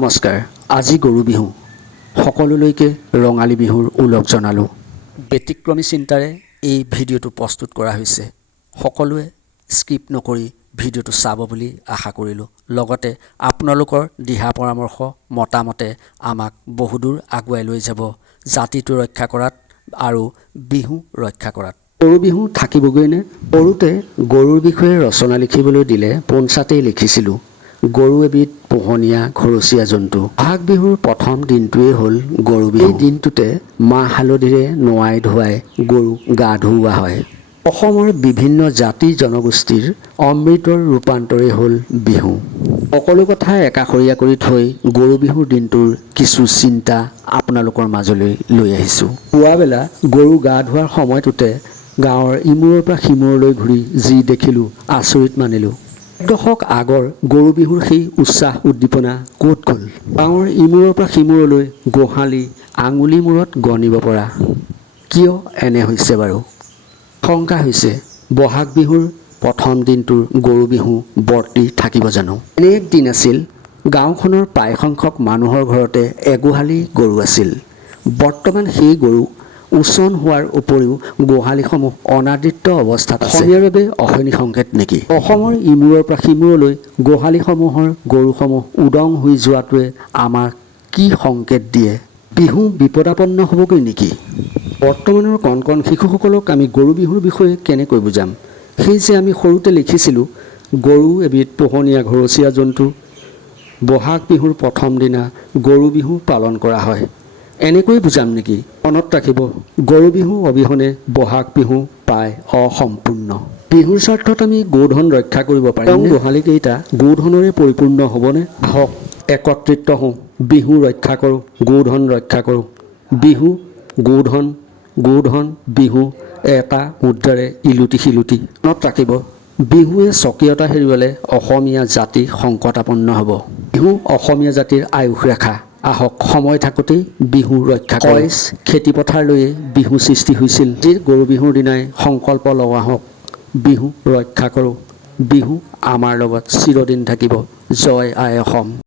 নমস্কাৰ। আজি গৰু বিহু। সকলোলৈকে ৰঙালী বিহুৰ ওলগ জনালোঁ। ব্যতিক্ৰমী চিন্তাৰে এই ভিডিঅ'টো প্ৰস্তুত কৰা হৈছে। সকলোৱে স্কিপ নকৰি ভিডিঅ'টো চাব বুলি আশা কৰিলোঁ। লগতে আপোনালোকৰ দিহা পৰামৰ্শ মতামতে আমাক বহুদূৰ আগুৱাই লৈ যাব জাতিটো ৰক্ষা কৰাত আৰু বিহু ৰক্ষা কৰাত। গৰু বিহু থাকিবগৈনে? সৰুতে গৰুৰ বিষয়ে ৰচনা লিখিবলৈ দিলে পোনছাতেই লিখিছিলোঁ। গৰু এবিধ পোহনীয়া ঘৰচীয়া জন্তু। বহাগ বিহুৰ প্ৰথম দিনটোৱেই হ'ল গৰু বিহু। এই দিনটোতে মাহ হালধিৰে নোৱাই ধুৱাই গৰুক গা ধুওৱা হয়। অসমৰ বিভিন্ন জাতি জনগোষ্ঠীৰ অমৃতৰ ৰূপান্তৰেই হ'ল বিহু। সকলো কথা একাষৰীয়া কৰি থৈ গৰু বিহুৰ দিনটোৰ কিছু চিন্তা আপোনালোকৰ মাজলৈ লৈ আহিছোঁ। পুৱাবেলা গৰু গা ধোৱাৰ সময়টোতে গাঁৱৰ ইমূৰৰ পৰা সিমূৰলৈ ঘূৰি যি দেখিলোঁ আচৰিত মানিলোঁ। দশক আগৰ গৰু বিহুৰ সেই উৎসাহ উদ্দীপনা ক'ত গ'ল? গাঁৱৰ ইমূৰৰ পৰা সিমূৰলৈ গোহালি আঙুলি মূৰত গণিব পৰা। কিয় এনে হৈছে বাৰু? শংকা হৈছে বহাগ বিহুৰ প্ৰথম দিনটোৰ গৰু বিহু বৰ্তি থাকিব জানো? এনে এক দিন আছিল গাঁওখনৰ প্ৰায়সংখ্যক মানুহৰ ঘৰতে এগোহালি গৰু আছিল। বৰ্তমান সেই গৰু ওচন হোৱাৰ উপৰিও গোহালিসমূহ অনাদৃত অৱস্থাত আছে। অসমীয়াৰ বাবে অশনি সংকেত নেকি? অসমৰ ইমূৰৰ পৰা সিমূৰলৈ গোহালিসমূহৰ গৰুসমূহ উদং হৈ যোৱাটোৱে আমাক কি সংকেত দিয়ে? বিহু বিপদাপন্ন হ'বগৈ নেকি? বৰ্তমানৰ কণ কণ শিশুসকলক আমি গৰু বিহুৰ বিষয়ে কেনেকৈ বুজাম? সেই যে আমি সৰুতে লিখিছিলোঁ গৰু এবিধ পোহনীয়া ঘৰচীয়া জন্তু। বহাগ বিহুৰ প্ৰথম দিনা গৰু বিহু পালন কৰা হয়। এনেকৈ বুজাম নেকি? মনত ৰাখিব, গৰু বিহু অবিহনে বহাগ বিহু প্ৰায় অসম্পূৰ্ণ। বিহুৰ স্বাৰ্থত আমি গোধন ৰক্ষা কৰিব পাৰিম। গোহালিকেইটা গোধনেৰে পৰিপূৰ্ণ হ'বনে? আহক একত্ৰিত হওঁ, বিহু ৰক্ষা কৰোঁ, গোধন ৰক্ষা কৰোঁ। বিহু গোধন, গোধন বিহু এটা মুদ্ৰাৰে ইলুটি শিলুটি। মনত ৰাখিব, বিহুৱে স্বকীয়তা হেৰুৱালে অসমীয়া জাতি সংকটাপন্ন হ'ব। বিহু অসমীয়া জাতিৰ আয়ুস ৰেখা। আহক সময় থাকোঁতেই বিহু ৰক্ষা কৰোঁ। খেতিপথাৰলৈয়ে বিহু সৃষ্টি হৈছিল। আজিৰ গৰু বিহুৰ দিনাই সংকল্প লওঁ আহক, বিহু ৰক্ষা কৰোঁ। বিহু আমাৰ লগত চিৰদিন থাকিব। জয় আই অসম।